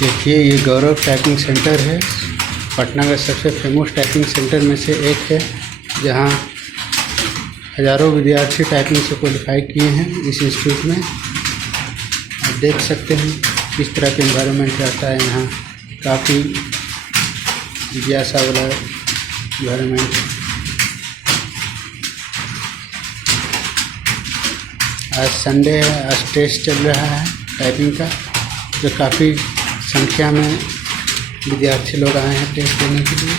देखिए, ये गौरव typing centre है। पटना का सबसे फेमस टाइपिंग सेंटर में से एक है, जहाँ हज़ारों विद्यार्थी टाइपिंग से क्वालिफाई किए हैं इस इंस्टीट्यूट में। आप देख सकते हैं किस तरह के एनवायरनमेंट रहता है यहाँ। काफ़ी जिज्ञासा वाला एनवायरनमेंट। आज संडे है, आज टेस्ट चल रहा है टाइपिंग का, जो काफ़ी संख्या में विद्यार्थी लोग आए हैं टेस्ट देने के लिए।